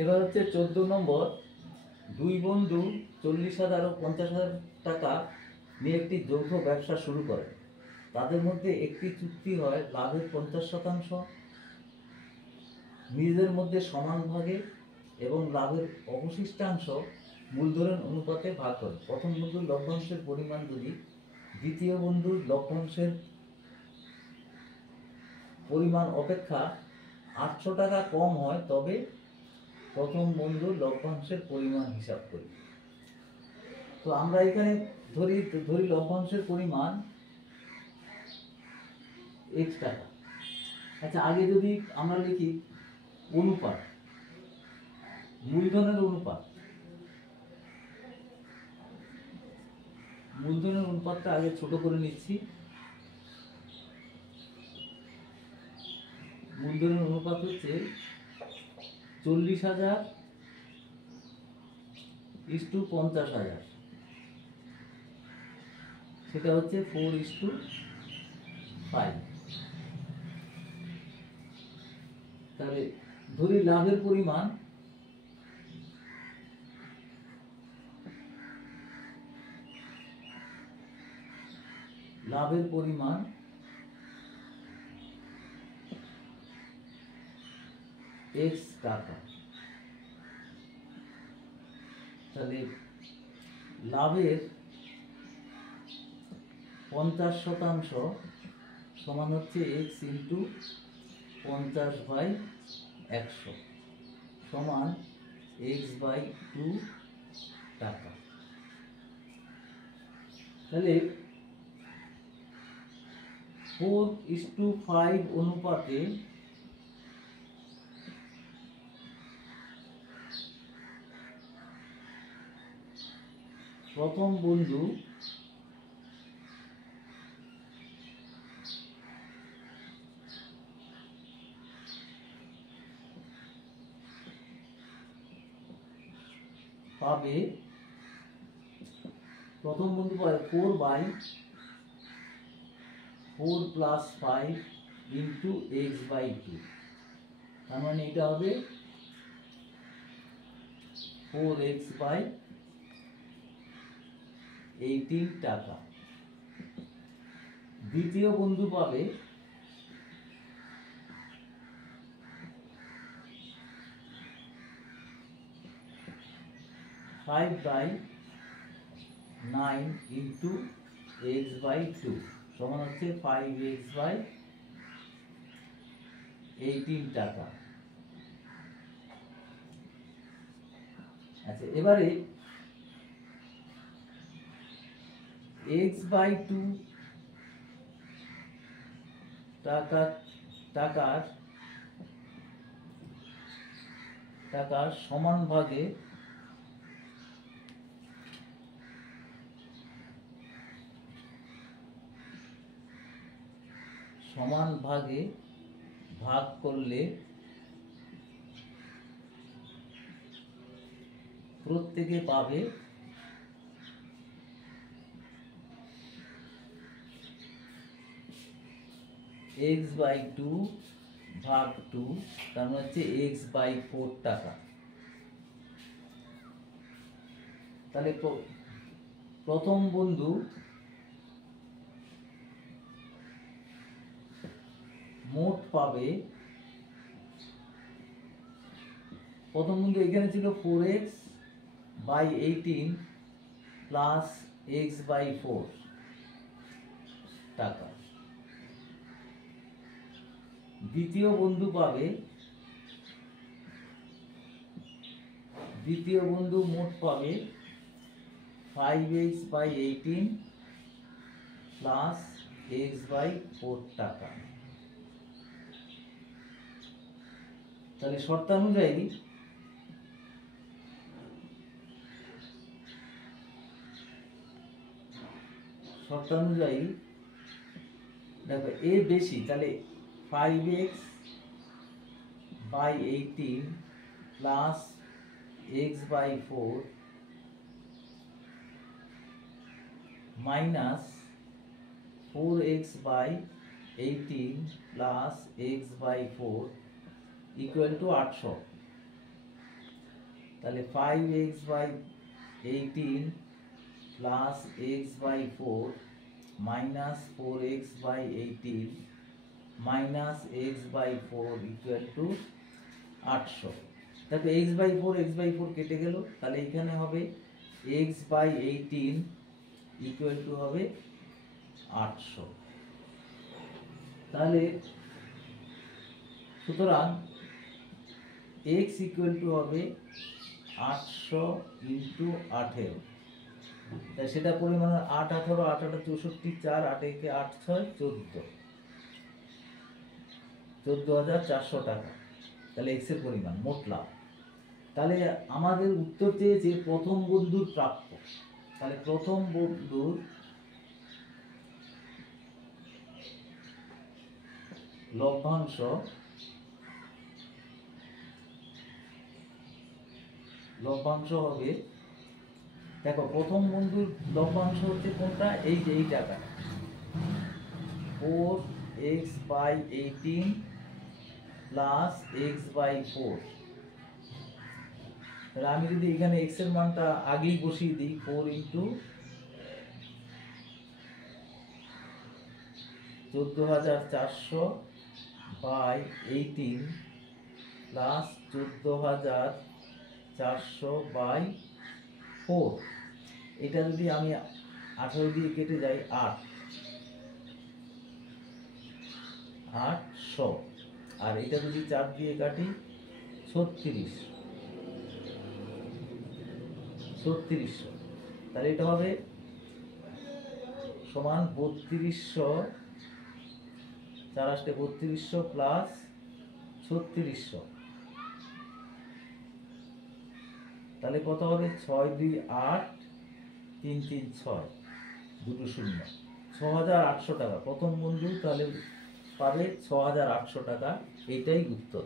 এবার হচ্ছে 14 নম্বর। দুই বন্ধু 40,000 ও 50,000 টাকা নিয়ে একটি যৌথ ব্যবসা শুরু করে। তাদের মধ্যে একটি চুক্তি হয় লাভের 50% নিজেদের মধ্যে সমান ভাগে এবং লাভের অবশিষ্টাংশ মূলধনের অনুপাতে ভাগ করে। প্রথম বন্ধুর লভ্যাংশের পরিমাণ যদি দ্বিতীয় বন্ধুর লভ্যাংশের পরিমাণ অপেক্ষা 800 টাকা কম হয় তবে প্রথম বন্ধুর লভ্যাংশের পরিমাণ হিসাব করি। তো আমরা এখানে ধরি লভ্যাংশের পরিমাণ x টাকা। আচ্ছা, আগে যদি আমরা লিখি অনুপাত, মূলধনের অনুপাত, মূলধনের অনুপাতটা আগে ছোট করে নিচ্ছি। মূলধনের অনুপাত হচ্ছে 40,000 ইস্টু 50,000, সেটা হচ্ছে 4:5। তাহলে ধরি লাভের পরিমাণ x টাকা। তাহলে লাভের 50% সমান হচ্ছে x ইন্টু 50/100 সমান x/2 টাকা। তাহলে 4:5 অনুপাতে প্রথম বন্ধু পাবে 4/4 + 5 ইন্টু x/2। তার মানে এটা হবে 4x/18 টাকা। দ্বিতীয় বন্ধু পাবে 5/9 ইন্টু x/2 সমান হচ্ছে 5x/18 টাকা। আচ্ছা, এবারে x/2 টাকার সমান ভাগে ভাগ করলে প্রত্যেকে পাবে x/2 ভাগ 2, তার মানে হচ্ছে x/4 টাকা। তাহলে প্রথম বন্ধু মোট পাবে, প্রথম বন্ধু এখানে ছিল 4x/18 প্লাস x/4 টাকা। দ্বিতীয় বন্ধু মোট পাবে 5x/18 প্লাস x/4 টাকা। তাহলে শর্তানুযায়ী দেখো এ বেশি, তাহলে 5x/18 plus x/4 minus 4x/18 plus x/4 equal to 800। তাহলে 5x/18 plus x/4 minus 4x/18 minus x/4 equal to 800। দেখো x/4 কেটে গেল, তাহলে এখানে হবে x/18 ইকুয়াল টু হবে 800। তাহলে সুতরাং x ইকুয়াল টু হবে 800 ইন্টু 18, তাই সেটা পরিমাণ 8 18 8 8 64 4 8 একে 8 6 14, 14,400 টাকা। তাহলে x এর পরিমাণ মোট লাভ। তাহলে আমাদের উত্তর চেয়েছে প্রথম বন্ধুর প্রাপ্য। তাহলে প্রথম বন্ধুর লভ্যাংশ হবে, দেখো প্রথম বন্ধুর লভ্যাংশ হচ্ছে কোনটা, এই যে এই টাকা 4x/18 প্লাস x/4। তাহলে আমি যদি এখানে x এর মানটা আগেই বসিয়ে দিই, 4 ইন্টু 14,400/18 প্লাস 14,400/4, এটা যদি আমি 18 দিয়ে কেটে যাই 800, আর এটা যদি 4 দিয়ে কাটি 3600। তাহলে এটা হবে সমান 3200, 4 8 3200 প্লাস 3600, তাহলে কত হবে 6 2 8 3 3 6 দুটো শূন্য, 6800 টাকা প্রথম বন্ধু তাহলে পাবে 6800 টাকা। এইটাই উত্তর।